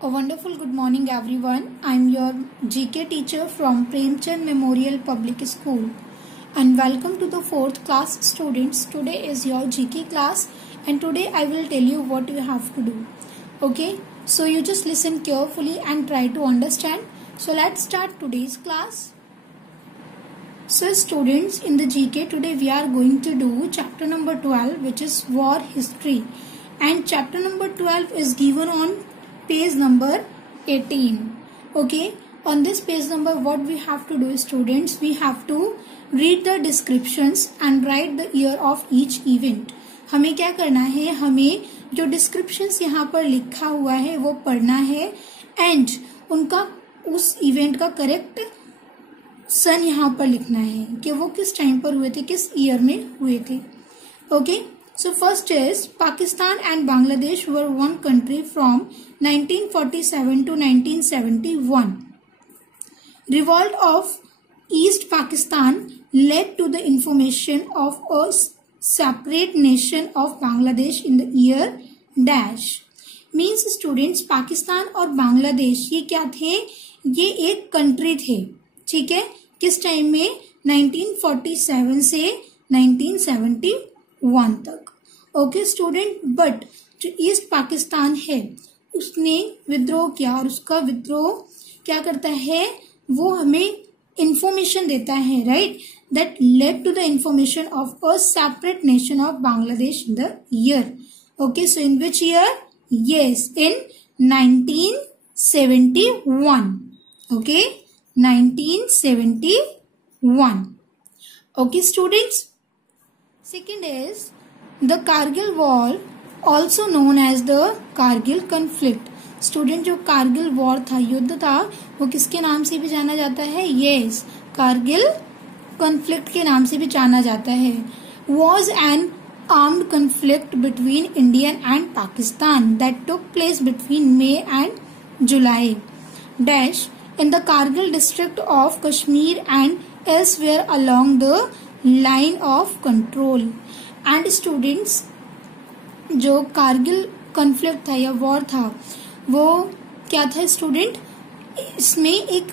A wonderful good morning everyone. I am your GK teacher from Premchand Memorial Public School and welcome to the 4th class students. Today is your GK class and today I will tell you what you have to do. Okay, so you just listen carefully and try to understand. So let's start today's class. So students, in the GK today we are going to do chapter number 12, which is war history, and chapter number 12 is given on page number 18. Okay, on this page number what we have to do, students, we have to read the descriptions and write the year of each event. हमें क्या करना है, हमें जो descriptions यहाँ पर लिखा हुआ है वो पढ़ना है एंड उनका उस इवेंट का करेक्ट सन यहाँ पर लिखना है कि वो किस टाइम पर हुए थे, किस ईयर में हुए थे. Okay, so first is Pakistan and Bangladesh were one country from 1947 to 1971. Revolt of East Pakistan led to the formation of a separate nation of Bangladesh in the year dash. Means students, Pakistan और बांग्लादेश ये क्या थे, ये एक country थे. ठीक है, किस टाइम में, 1947 से 1971 तक. ओके स्टूडेंट, बट जो ईस्ट पाकिस्तान है उसने विद्रोह किया और उसका विद्रोह क्या करता है, वो हमें इंफॉर्मेशन देता है, right, that led to the information of a separate nation of Bangladesh in the year. Okay, so in which year, yes, in 1971. Okay, 1971. Okay students, second is the Kargil war, also known as the Kargil conflict. Student, जो Kargil war था, युद्ध था, वो किसके नाम से भी जाना जाता है, यस, कारगिल कॉन्फ्लिक्ट के नाम से भी जाना जाता है. Was an armed conflict between Indian and Pakistan that took place between may and July dash in the Kargil district of Kashmir and elsewhere along the line of control. And students, जो Kargil conflict था या war था वो क्या था student, इसमें एक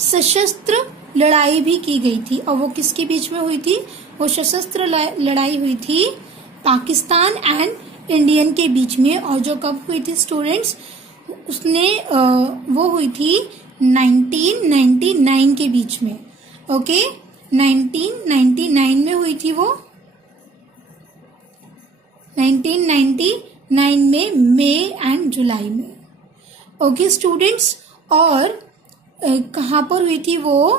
सशस्त्र लड़ाई भी की गई थी और वो किसके बीच में हुई थी, वो सशस्त्र लड़ाई हुई थी पाकिस्तान एंड इंडियन के बीच में. और जो कब हुई थी स्टूडेंट्स, उसने वो हुई थी 1999 के बीच में. ओके, 1999 में हुई थी वो, 1999 में मई एंड जुलाई में. ओके स्टूडेंट्स, और कहाँ पर हुई थी वो,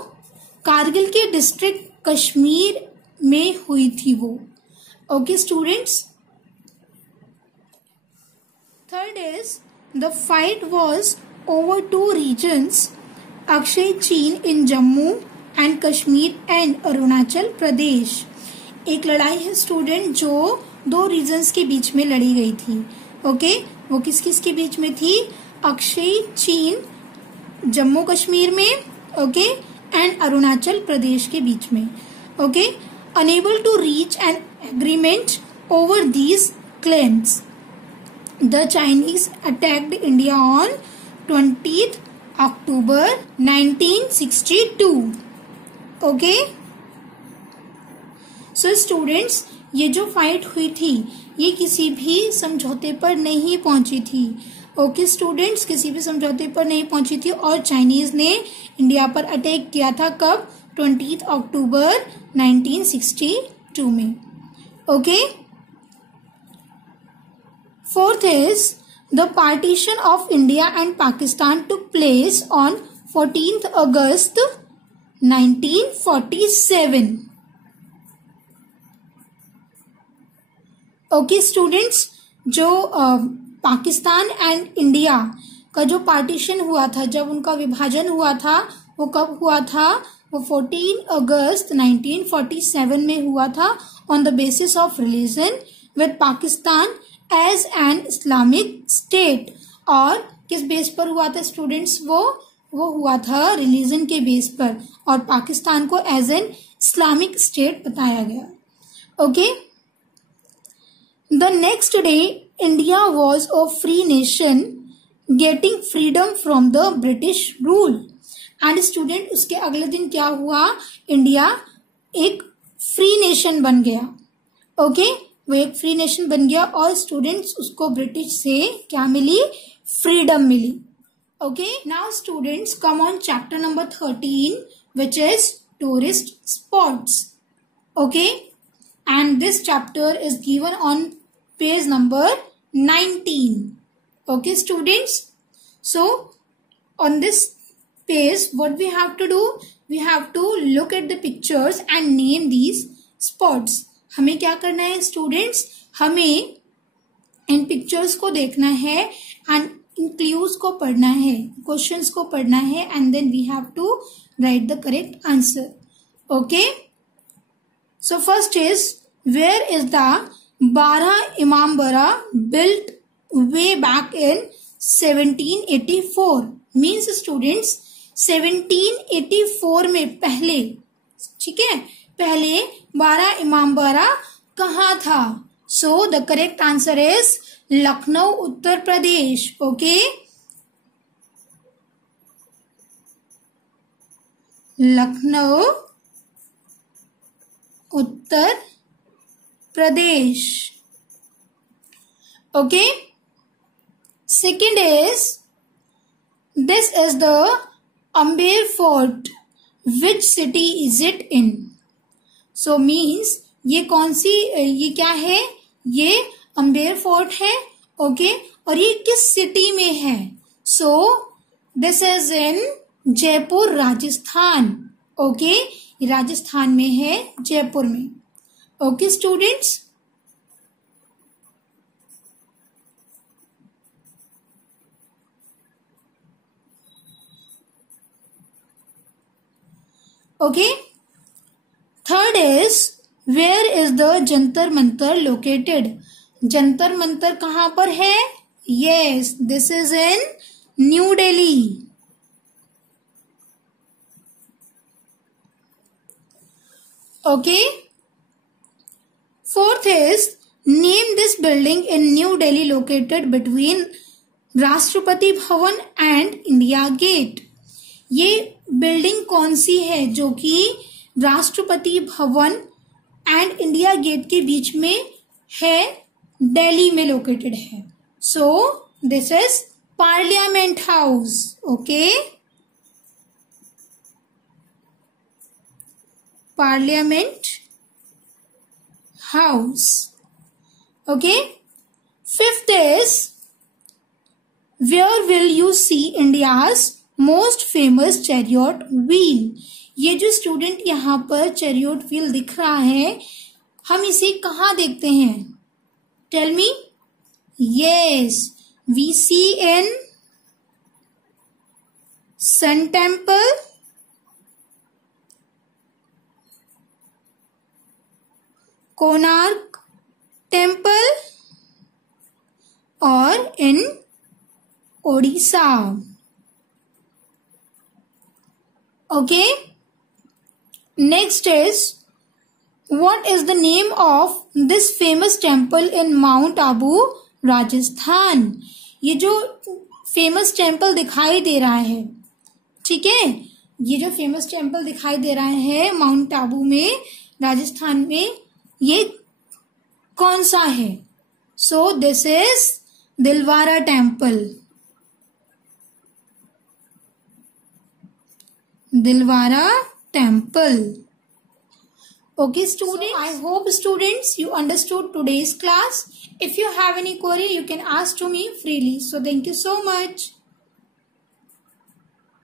कारगिल के डिस्ट्रिक्ट कश्मीर में हुई थी वो. Okay students, third is the fight was over two regions, Akshay Chin in Jammu and Kashmir and Arunachal Pradesh. एक लड़ाई है स्टूडेंट जो दो रीजन्स के बीच में लड़ी गई थी. ओके, वो किस किस के बीच में थी, अक्षय चीन जम्मू कश्मीर में, ओके, एंड अरुणाचल प्रदेश के बीच में. Okay, unable to reach an agreement over these claims, the Chinese attacked India on 20th October 1962. Okay, so students, ये जो फाइट हुई थी ये किसी भी समझौते पर नहीं पहुंची थी. ओके स्टूडेंट्स, किसी भी समझौते पर नहीं पहुंची थी और चाइनीज ने इंडिया पर अटैक किया था कब, 20th अक्टूबर 1962 में. Okay, fourth is the partition of India and Pakistan took place on 14th August 1947. Okay students, जो पाकिस्तान एंड इंडिया का जो पार्टीशन हुआ था, जब उनका विभाजन हुआ था, वो कब हुआ था, वो 14 अगस्त 1947 में हुआ था, on the basis of religion with Pakistan as an Islamic state. और किस बेस पर हुआ था स्टूडेंट्स, वो हुआ था रिलीजन के बेस पर और पाकिस्तान को एज एन इस्लामिक स्टेट बताया गया. Okay, the next day India was a free nation getting freedom from the British rule. And student उसके अगले दिन क्या हुआ, इंडिया एक फ्री नेशन बन गया। ओके, वो एक फ्री नेशन बन गया और स्टूडेंट्स उसको ब्रिटिश से क्या मिली, फ्रीडम मिली। Okay, now students come on chapter number 13 which is tourist spots. Okay, and this chapter is given on page number 19। Okay students, so on this page what we have to do, we have to look at the pictures and name these spots। हमें क्या करना है students, हमें इन pictures को देखना है and in clues को पढ़ना है, क्वेश्चंस को पढ़ना है and then we have to write the correct answer. Okay, so first is where is the Bara Imambara built way back in 1784। Means students 1784 में पहले, ठीक है, पहले 12 इमामबाड़ा कहाँ था। So the correct answer is Lucknow Uttar Pradesh. Okay, Lucknow Uttar Pradesh. Okay, second is this is the Amber Fort, which city is it in। so means ये कौन सी, ये क्या है, ये अम्बेर फोर्ट है। ओके, और ये किस सिटी में है। So this is in Jaipur Rajasthan. Okay, ये राजस्थान में है, जयपुर में। Okay students, okay, third is where is the Jantar Mantar located। Jantar Mantar कहाँ पर है, yes this is in new Delhi. okay, fourth is name this building in New Delhi located between Rashtrapati Bhavan and India gate. ये building कौन सी है जो कि Rashtrapati Bhavan and India gate के बीच में है, दिल्ली में लोकेटेड है। So this is parliament house. Okay, parliament house. Okay, fifth is where will you see India's most famous chariot wheel. ये जो स्टूडेंट यहाँ पर चैरियट व्हील दिख रहा है, हम इसे कहाँ देखते हैं, tell me. Yes, we see in sun temple, Konark temple और in Odisha. Okay, next is what is the name of this famous temple in Mount Abu, Rajasthan. ये जो फेमस टेम्पल दिखाई दे रहा है, ठीक है, ये जो फेमस टेम्पल दिखाई दे रहा है माउंट आबू में राजस्थान में, ये कौन सा है। So this is Dilwara temple. Dilwara temple। Okay students, I hope students you understood today's class। If you have any query you can ask to me freely। So thank you so much।